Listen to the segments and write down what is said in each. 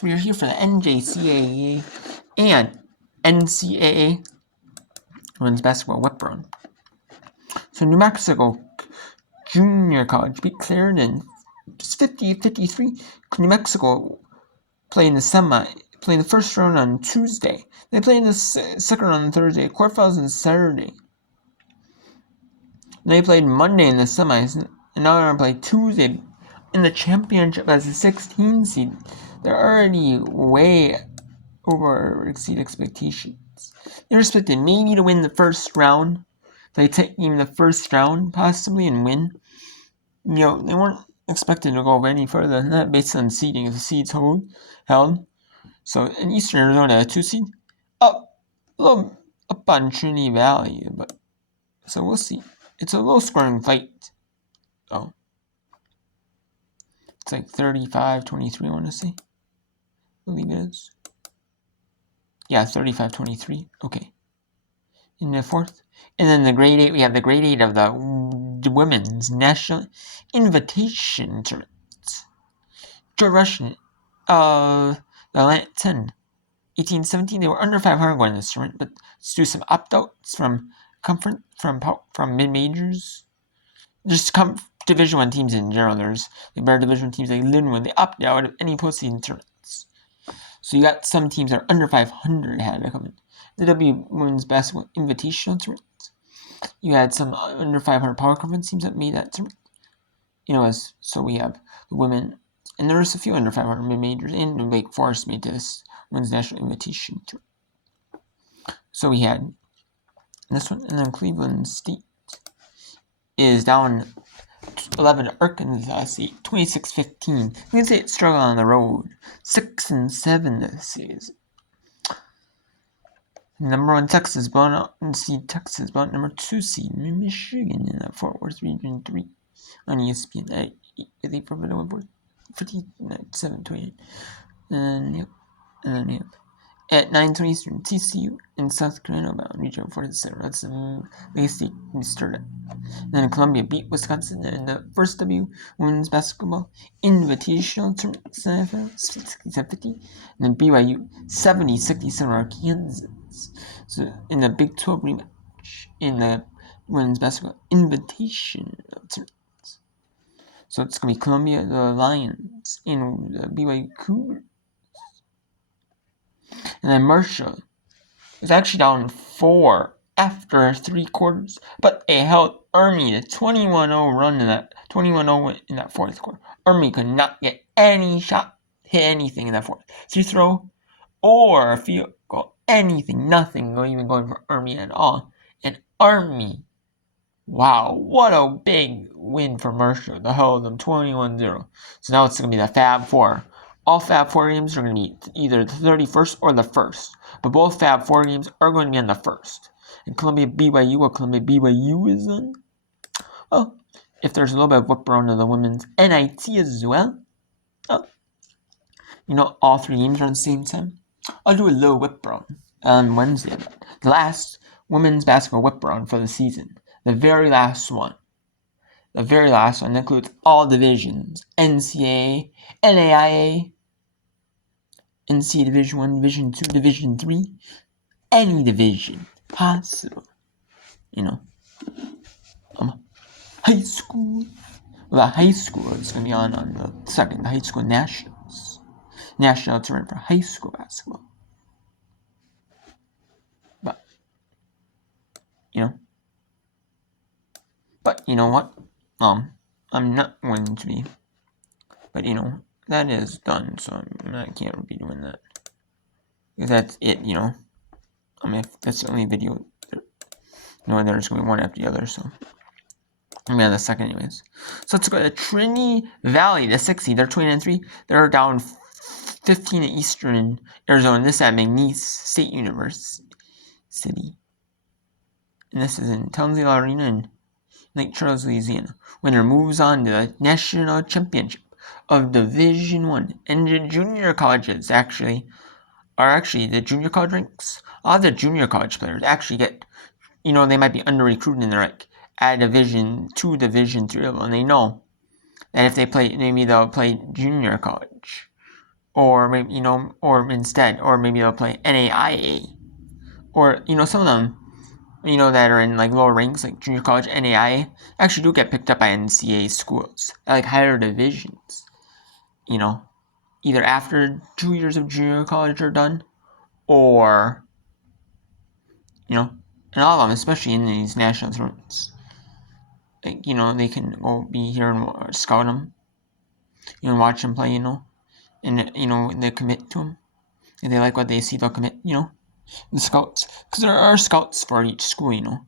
So we are here for the NJCAA and NCAA Women's Basketball Whip Run. So New Mexico Junior College beat Clarendon just 50-53. New Mexico playing the first round on Tuesday. They play in the second round on Thursday. Quarterfinals on Saturday. And they played Monday in the semis, and now they're going to play Tuesday in the championship as a 16 seed. They're already way exceed expectations. They were expected maybe to win the first round. They take even the first round possibly and win. They weren't expected to go any further than that based on seeding. If the seeds held. So in Eastern Arizona, a 2 seed, a little up on Trinity Valley, but so we'll see. It's a low scoring fight. Oh, it's like 35-23. I want to say. I believe it is. Yeah, 35-23. Okay. In the fourth. And then the grade 8, we have the grade 8 of the Women's National Invitation Tournament. George Russian, the Atlantic 10, 18-17. They were under 500 going in this tournament, but let's do some opt-outs from conference, from mid-majors. Just Division 1 teams in general. There's the better Division 1 teams like Linwood. They opt out of any postseason tournaments. So you got some teams that are under 500 had to come in. The W Women's Basketball Invitational Tournament. You had some under 500 power conference teams that made that tournament. So we have the women, and there was a few under 500 mid-majors, and Wake Forest made this Women's National Invitation Tournament. So we had this one, and then Cleveland State is down 11 to Arkansas State, 26-15. Cleveland State struggled on the road, 6-7 this season. Number 1 Texas, blown out number 2 seed Michigan in the Fort Worth Region 3 on ESPN at 8 from November 57-28. And then we have at 9:20 Eastern, TCU in South Carolina bound Region 47. That's the biggest state we started. Then Columbia beat Wisconsin in the first W Women's Basketball Invitational Tournament semifinals, 67-50. And then BYU 70-67 over Kansas. So in the Big 12 rematch in the Women's Basketball Invitation Tournament. So it's going to be Columbia, the Lions, and the BYU Cougars. And then Marshall was actually down 4 after 3 quarters, but they held Army to 21-0 run in that 21-0 in that fourth quarter. Army could not get any shot, hit anything in that fourth. Free throw or a field goal, anything, nothing even going for Army at all. And Army, wow, what a big win for Marshall to hold them 21-0. So now it's going to be the Fab Four. All Fab 4 games are going to be either the 31st or the 1st. But both Fab 4 games are going to be on the 1st. And Columbia BYU is on. Well, if there's a little bit of whip around of the women's NIT as well. Oh, all 3 games are on the same time. I'll do a little whip around on Wednesday. The last women's basketball whip around for the season. The very last one. The very last one includes all divisions. NCAA, NAIA, NC Division 1, Division 2, Division 3. Any division possible. High school. Well, the high school is going to be on the second. The high school nationals. National tournament for high school basketball. But, But you know what? I'm not going to be. But that is done, so I can't be doing that. Because that's it, if that's the only video, there's going to be one after the other, so. I'm going to have the second anyways. So let's go to Trinity Valley, the 6 seed. They're 20-3. They're down 15 at Eastern Arizona. This is at McNeese State University. And this is in Townsville Arena in Lake Charles, Louisiana. Winner moves on to the national championship of Division 1. And the junior colleges are the junior college ranks. A lot of the junior college players actually get, they might be under-recruited in their rank at Division 2, Division 3 level. And they know that if they play, maybe they'll play junior college or maybe, you know, or instead, or maybe they'll play NAIA, or, you know, some of them, you know, that are in like lower ranks, like junior college, NAIA, actually do get picked up by NCAA schools, like higher divisions, you know, either after 2 years of junior college are done, or, you know, and all of them, especially in these national tournaments, like, you know, they can go be here and scout them, you know, watch them play, you know, and, you know, they commit to them. If they like what they see, they'll commit, you know, the scouts, because there are scouts for each school, you know,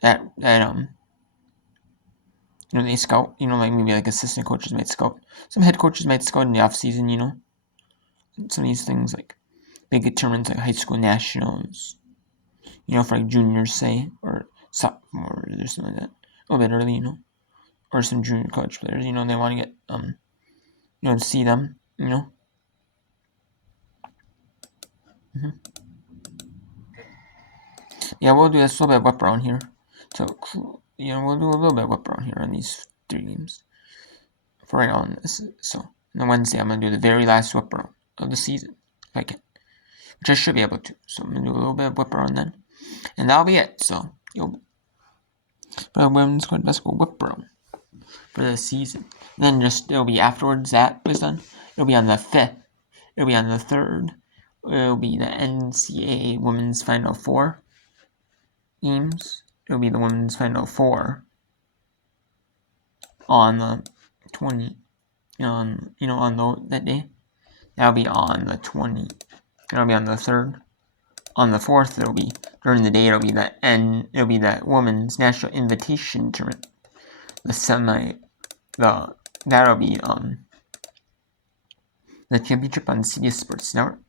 that you know, they scout, you know, like maybe like assistant coaches might scout, some head coaches might scout in the off season, you know, some of these things like big tournaments like high school nationals, you know, for like juniors, say, or sophomore or something like that, a little bit early, you know, or some junior college players, you know, they want to get you know, to see them, you know. Yeah, we'll do this a little bit of whip around here. So, you know, we'll do a little bit of whip around here on these 3 games for right on this. So, on Wednesday, I'm going to do the very last whip around of the season, if I can, which I should be able to. So, I'm going to do a little bit of whip around then. And that'll be it. So, you'll put a women's college basketball whip around for the season. And then just, it'll be afterwards that was done. It'll be on the 5th. It'll be on the 3rd. It'll be the NCAA Women's Final Four games. It'll be the Women's Final Four on the 20, on, you know, on that day. That'll be on the 20. It'll be on the 3rd. On the 4th, it'll be during the day. It'll be the Women's National Invitation Tournament. That'll be the championship on CBS Sports Network.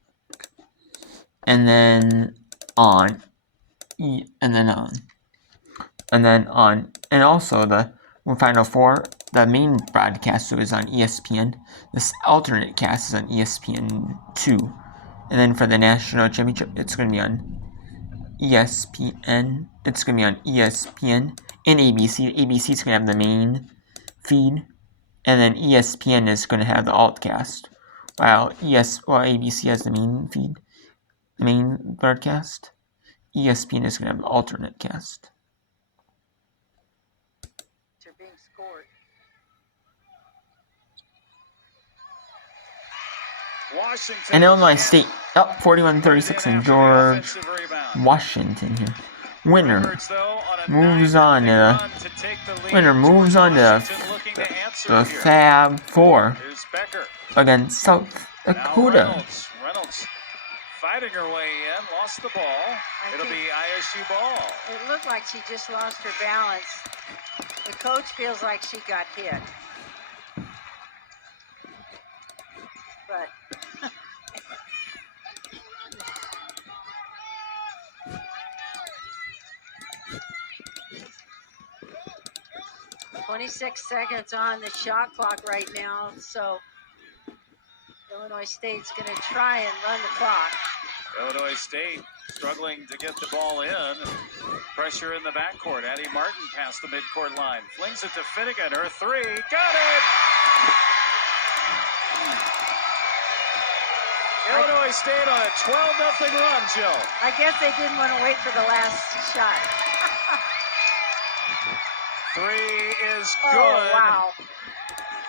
And then also the Final Four, the main broadcast is on ESPN. This alternate cast is on ESPN2. And then for the national championship, it's going to be on ESPN. It's going to be on ESPN and ABC. ABC is going to have the main feed. And then ESPN is going to have the altcast. While ABC has the main feed, the main broadcast. ESPN is going to have the alternate cast. And Illinois State up 41-36 in George Washington here. Winner moves on to the Fab Four against South Dakota. Reynolds fighting her way in, lost the ball. It'll be ISU ball. It looked like she just lost her balance. The coach feels like she got hit. But 26 seconds on the shot clock right now, so Illinois State's going to try and run the clock. Illinois State struggling to get the ball in. Pressure in the backcourt. Addie Martin past the midcourt line. Flings it to Finnegan. Her three. Got it! Illinois State on a 12-0 run, Jill. I guess they didn't want to wait for the last shot. Three is good. Oh, wow.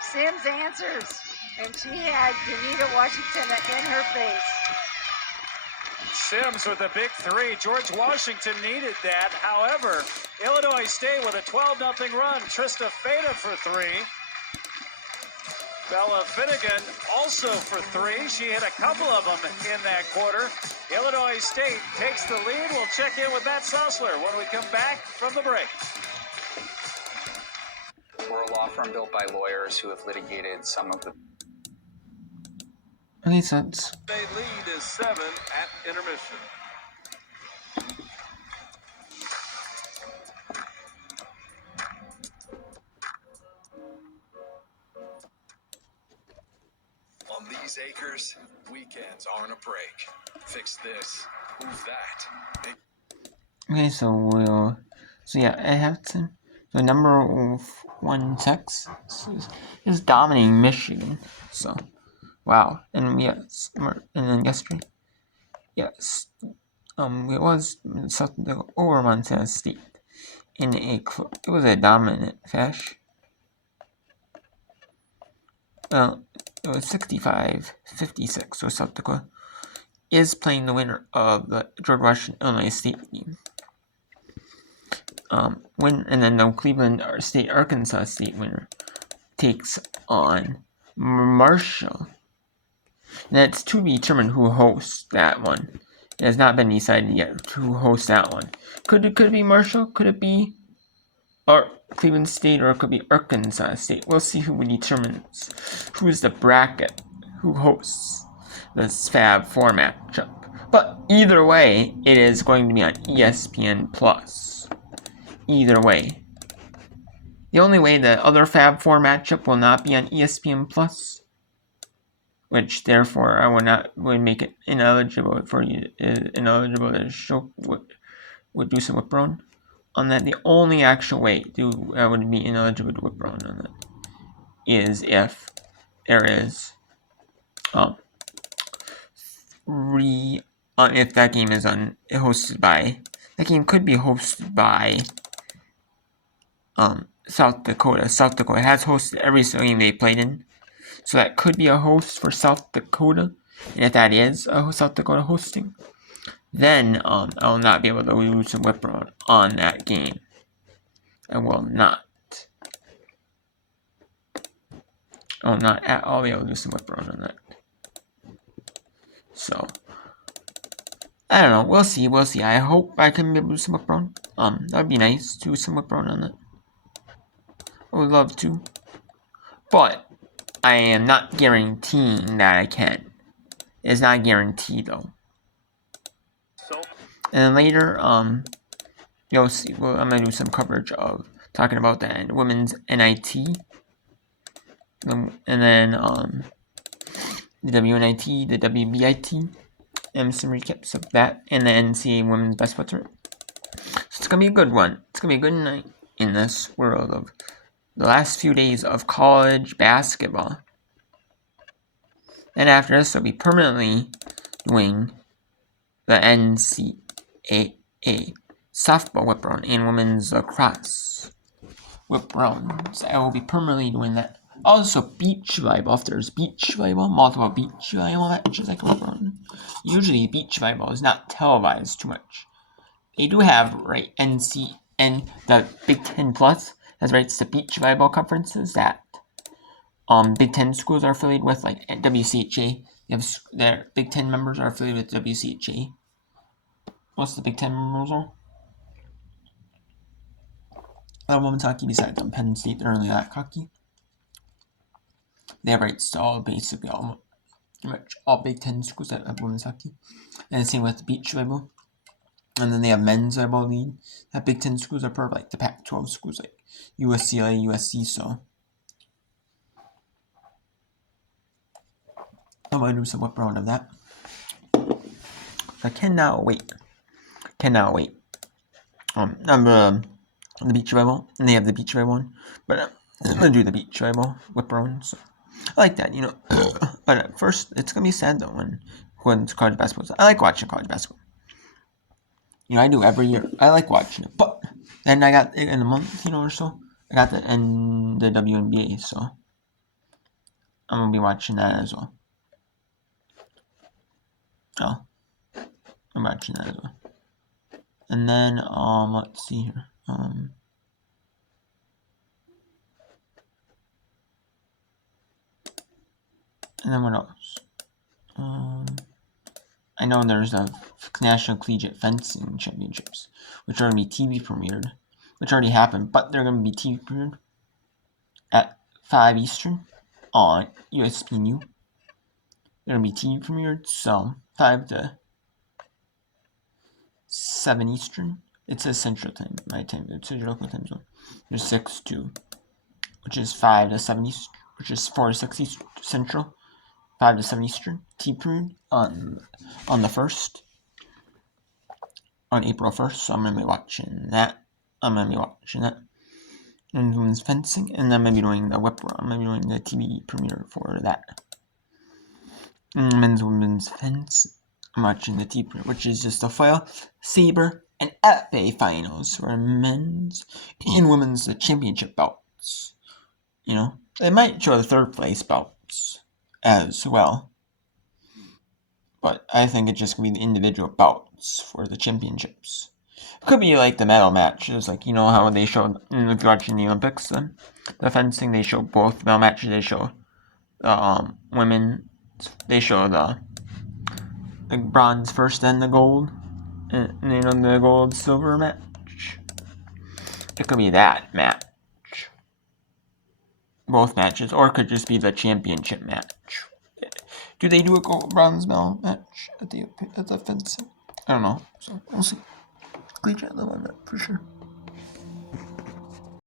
Sims answers, and she had Danita Washington in her face. Sims with a big three. George Washington needed that. However, Illinois State with a 12-0 run. Trista Feta for three. Bella Finnegan also for three. She hit a couple of them in that quarter. Illinois State takes the lead. We'll check in with Matt Sossler when we come back from the break. We're a law firm built by lawyers who have litigated some of the... Makes sense. State lead is 7 at intermission. On these acres, weekends aren't a break. Fix this, move that. Okay, so yeah, I have to. The number 1 Texas is dominating Michigan. So Wow. And yes, and then yesterday, yes, it was South Dakota over Montana State in it was a dominant fashion. Well, it was 65-56, so South Dakota is playing the winner of the George Washington Illinois State game. And then the Cleveland State Arkansas State winner takes on Marshall. And it's to be determined who hosts that one. It has not been decided yet who hosts that one. Could it be Marshall? Could it be Cleveland State, or it could be Arkansas State? We'll see who determines who's the bracket, who hosts this Fab 4 matchup. But either way, it is going to be on ESPN Plus. Either way. The only way the other Fab 4 matchup will not be on ESPN Plus, which therefore I would make it ineligible for you, ineligible to show would do some whip-around on that. The only actual way I would be ineligible to whip-around on that is if there is if that game is hosted by, that game could be hosted by South Dakota. South Dakota has hosted every single game they played in, so that could be a host for South Dakota. And if that is a South Dakota hosting, then I will not be able to use some whip around on that game. I will not. I will not at all be able to do some whip around on that. So I don't know. We'll see. We'll see. I hope I can be able to do some whip around. That would be nice to do some whip around on that. I would love to, but I am not guaranteeing that I can. It's not guaranteed though. And then later, you'll see. Well, I'm gonna do some coverage of talking about the women's NIT, and then the WNIT, the WBIT, and some recaps of that, and the NCAA women's basketball tournament. So it's gonna be a good one. It's gonna be a good night in this world of the last few days of college basketball. And after this, I'll be permanently doing the NCAA softball whip round and women's lacrosse whip rounds. I will be permanently doing that. Also, beach volleyball. If there's beach volleyball, multiple beach volleyball matches I can whip around. Usually, beach volleyball is not televised too much. They do have the Big Ten Plus has rights to beach volleyball conferences that Big Ten schools are affiliated with, like at WCHA. Their Big Ten members are affiliated with WCHA. Most of the Big Ten members are. Women's hockey, besides Penn State, they're only that hockey. They have rights to basically all Big Ten schools that have women's hockey. And the same with beach volleyball. And then they have men's volleyball league. That Big Ten schools are part of like the Pac-12 schools, like USCLA, USC. So I'm gonna do some whip around of that. So I cannot wait. I'm the beach volleyball, and they have the beach volleyball one, but I'm gonna do the beach volleyball whip around. So I like that, But at first, it's gonna be sad though when college basketball. I like watching college basketball. I do every year. I like watching it, but then I got in a month, or so. I got the WNBA, so I'm gonna be watching that as well. Oh, I'm watching that as well. And then let's see here. And then what else? I know there's the National Collegiate Fencing Championships, which are going to be TV premiered, which already happened, but they're going to be TV premiered at 5 Eastern on USPNU. They're going to be TV premiered, so 5 to 7 Eastern. It's a Central Time, my time. It's a local time zone. There's 6 to, which is 5 to 7 Eastern, which is 4 to 6 Eastern, Central. 5 to 7 Eastern, TV premiered on the 1st, on April 1st, so I'm going to be watching that. And women's fencing, and then I'm going to be doing the whip round. I'm going to be doing the TV premiere for that. men's women's fence match in the deeper, which is just a file saber and epee finals for men's and women's championship bouts. You know, they might show the third place bouts as well, but I think it's just gonna be the individual bouts for the championships. It could be like the medal matches, like, you know how they showed, if you're watching the Olympics, the fencing, they show both medal matches. They show the women, they show the bronze first, then the gold, and you know, the gold silver match. It could be that match, both matches, or it could just be the championship match. Do they do a gold bronze medal match at the fencing? I don't know. So we'll see. Collegiate level on that for sure.